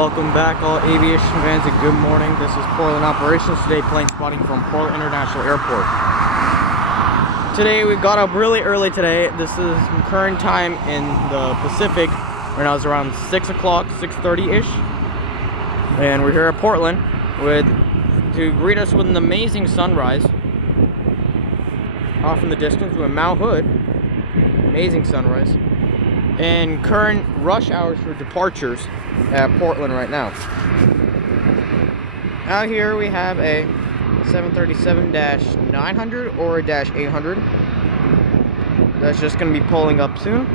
Welcome back, all aviation fans, and good morning. This is Portland Operations. Today, plane spotting from Portland International Airport. Today, we got up really early today. This is current time in the Pacific. Right now, it's around 6 o'clock, 6:30-ish. And we're here at Portland to greet us with an amazing sunrise. Off in the distance with Mount Hood. Amazing sunrise. And current rush hours for departures at Portland right now. Out here we have a 737-900 or a -800. That's just going to be pulling up soon.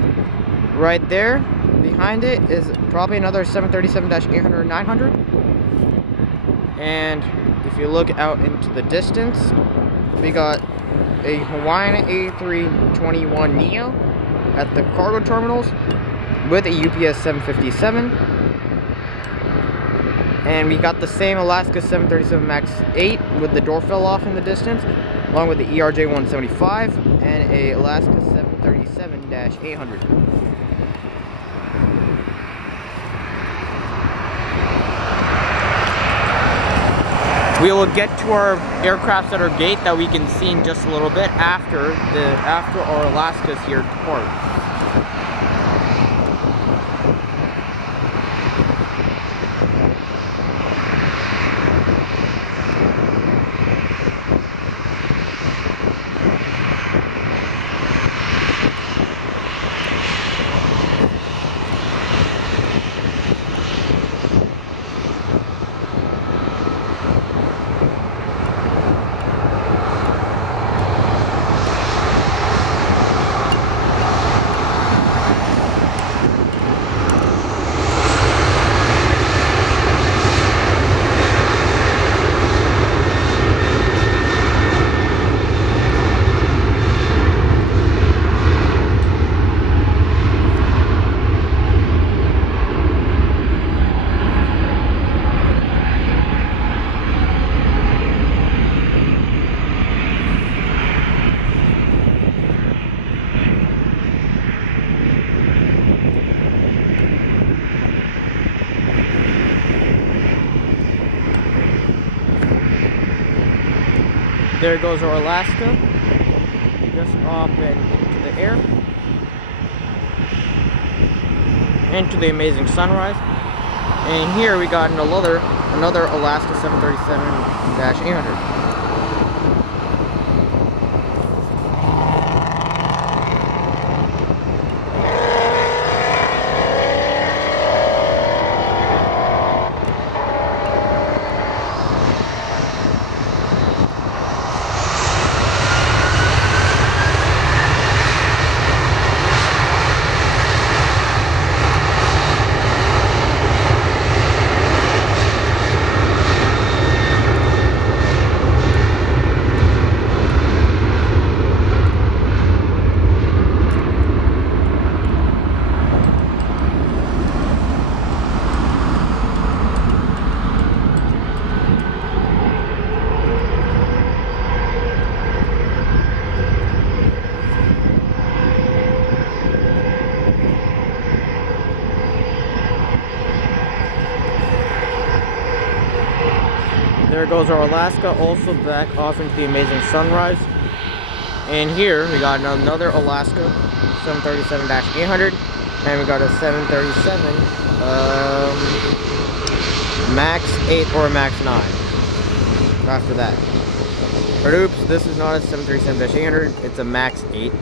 Right there, behind it, is probably another 737-800 or 900. And if you look out into the distance, we got a Hawaiian A321neo at the cargo terminals with a UPS 757. And we got the same Alaska 737 MAX 8 with the door fell off in the distance, along with the ERJ 175 and a Alaska 737-800. We will get to our aircrafts at our gate that we can see in just a little bit after our Alaskas here depart. There goes our Alaska, just up and into the air, into the amazing sunrise. And here we got another Alaska 737-800. There goes our Alaska, also back off into the amazing sunrise. And here we got another Alaska 737-800, and we got a 737 MAX 8 or a MAX 9 after that. But oops, this is not a 737-800, it's a MAX 8.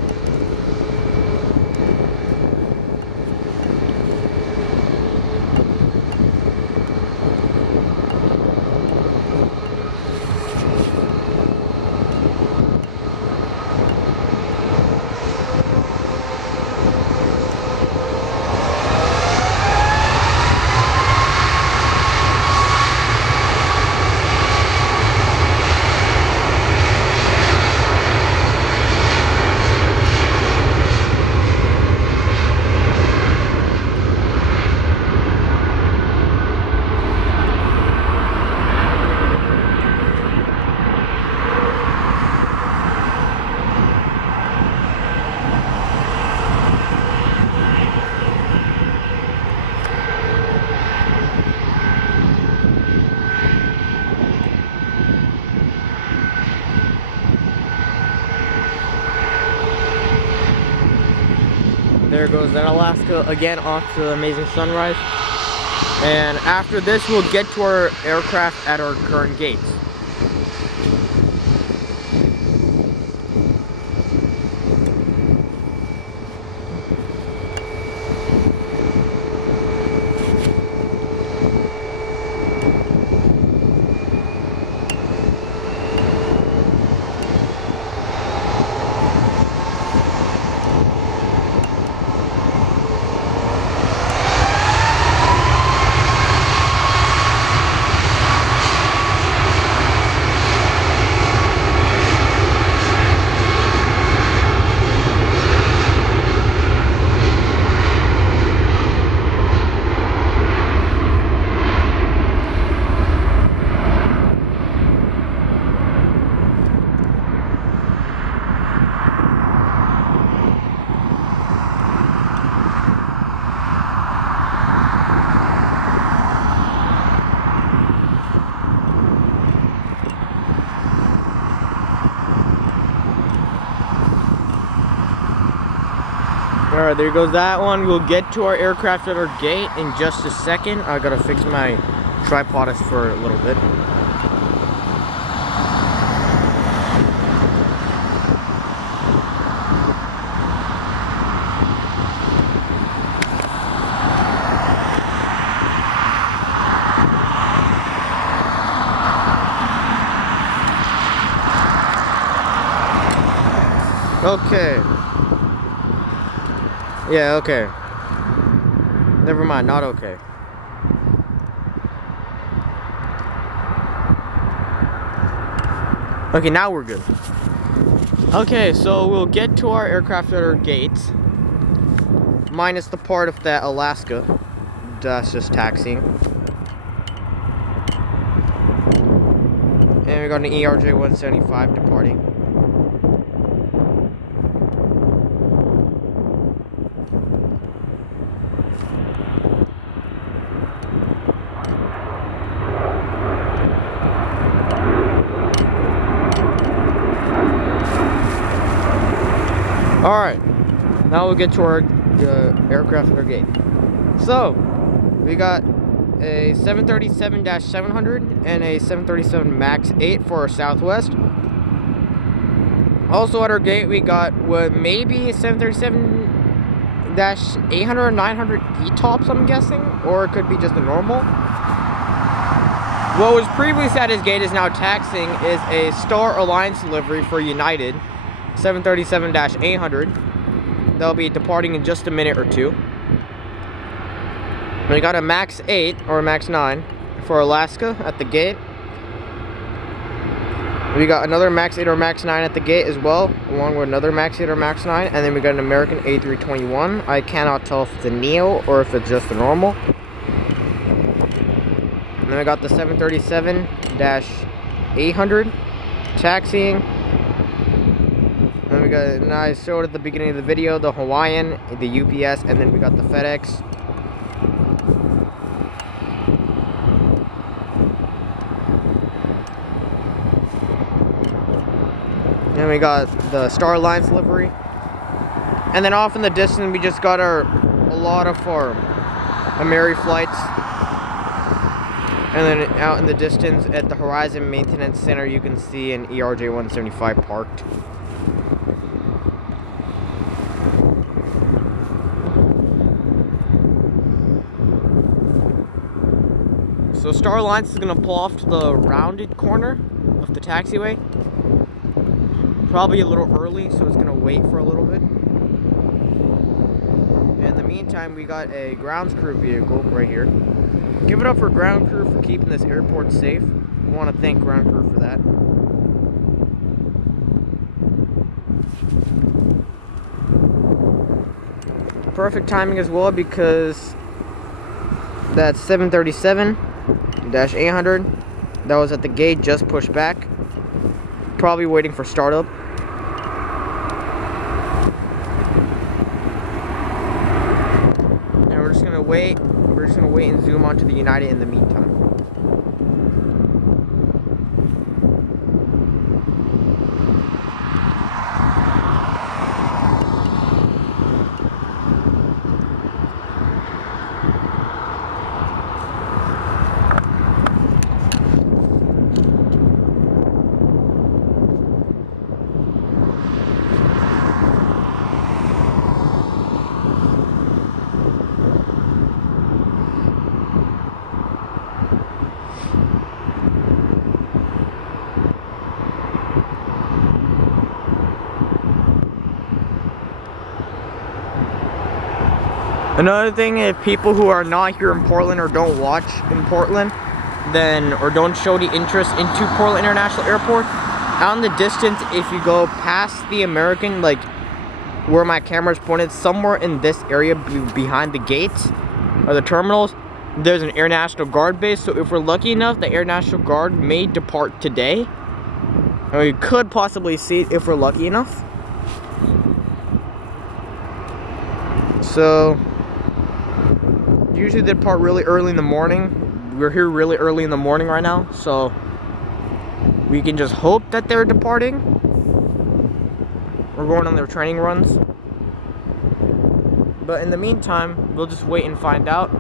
goes that Alaska again off to the amazing sunrise. And after this, we'll get to our aircraft at our current gates. Alright, there goes that one. We'll get to our aircraft at our gate in just a second. I gotta fix my tripod for a little bit. Okay. Yeah, okay. Never mind, not okay. Okay, now we're good. Okay, so we'll get to our aircraft at our gates. Minus the part of that Alaska. That's just taxiing. And we got an ERJ 175 departing. Alright, now we'll get to our aircraft at our gate. So, we got a 737-700 and a 737 MAX 8 for our Southwest. Also at our gate, we got what maybe a 737-800 or 900 ETOPS, I'm guessing, or it could be just a normal. What was previously at his gate is now taxiing is a Star Alliance livery for United. 737-800. They'll be departing in just a minute or two. We got a MAX 8 or a MAX 9 for Alaska at the gate. We got another MAX 8 or MAX 9 at the gate as well, along with another MAX 8 or MAX 9. And then we got an American A321. I cannot tell if it's a Neo or if it's just a normal. And then we got the 737-800 taxiing. Then we got, and I showed at the beginning of the video, the Hawaiian, the UPS, and then we got the FedEx. And we got the Star Alliance livery. And then off in the distance, we just got a lot of our Ameri flights. And then out in the distance at the Horizon Maintenance Center, you can see an ERJ 175 parked. So Star Alliance is going to pull off to the rounded corner of the taxiway. Probably a little early, so it's going to wait for a little bit. In the meantime, we got a grounds crew vehicle right here. Give it up for ground crew for keeping this airport safe. I want to thank ground crew for that. Perfect timing as well, because that 737-800 that was at the gate just pushed back. Probably waiting for startup. And we're just gonna wait. We're just gonna wait and zoom onto the United in the meantime. Another thing, if people who are not here in Portland or don't watch in Portland, then or don't show the interest into Portland International Airport, out in the distance, if you go past the American, like where my camera is pointed, somewhere in this area behind the gates or the terminals, there's an Air National Guard base. So if we're lucky enough, the Air National Guard may depart today, and we could possibly see it if we're lucky enough. So usually they depart really early in the morning. We're here really early in the morning right now, so we can just hope that they're departing. We're going on their training runs. But in the meantime, we'll just wait and find out,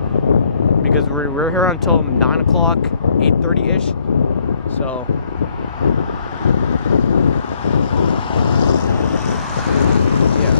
because we're here until 9 o'clock, 8:30-ish. So yeah.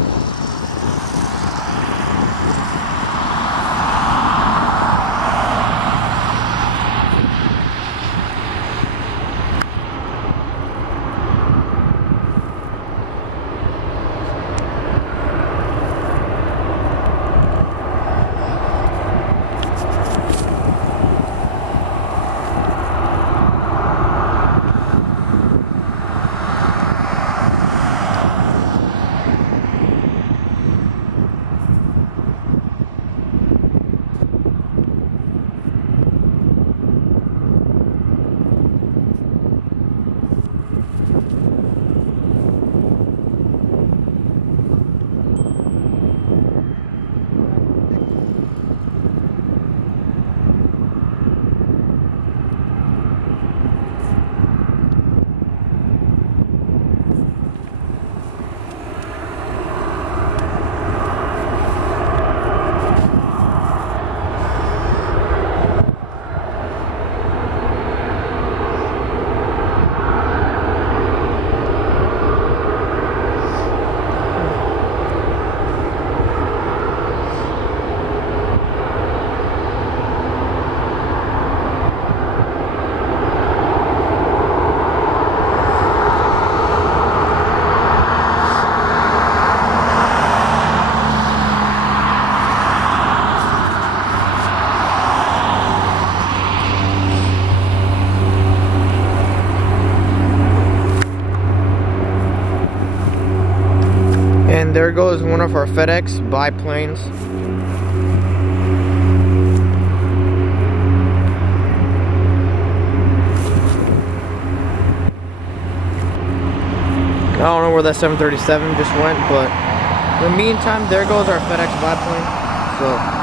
And there goes one of our FedEx biplanes. I don't know where that 737 just went, but in the meantime, there goes our FedEx biplane. So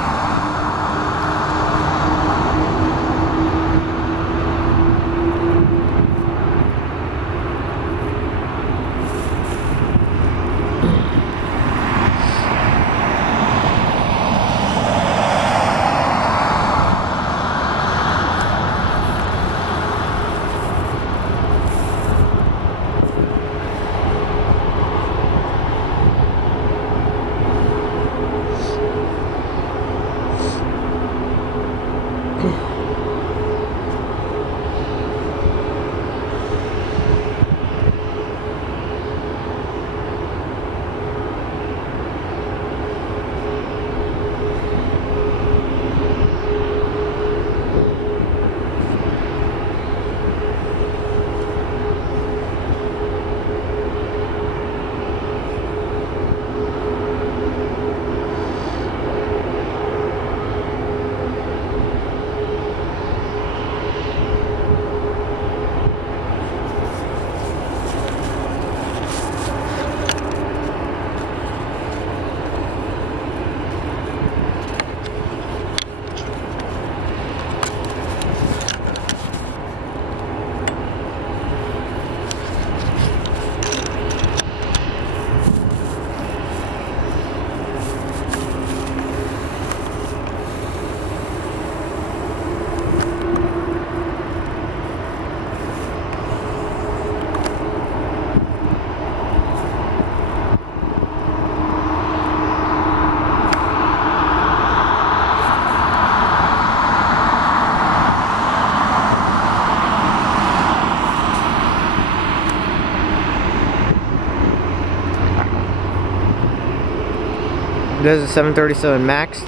There's a 737 MAX.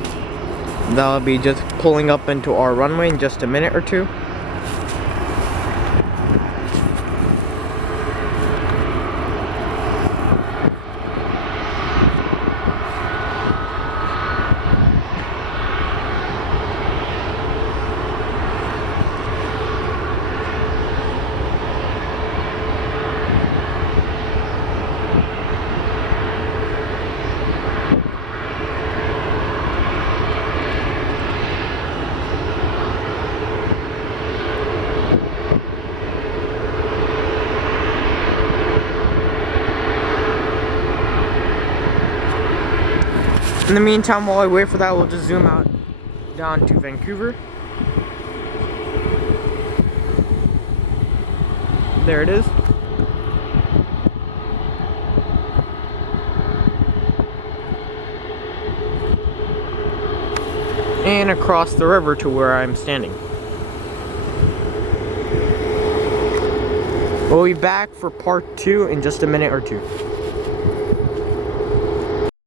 That'll be just pulling up into our runway in just a minute or two. In the meantime, while I wait for that, we'll just zoom out down to Vancouver. There it is. And across the river to where I'm standing. We'll be back for part 2 in just a minute or two.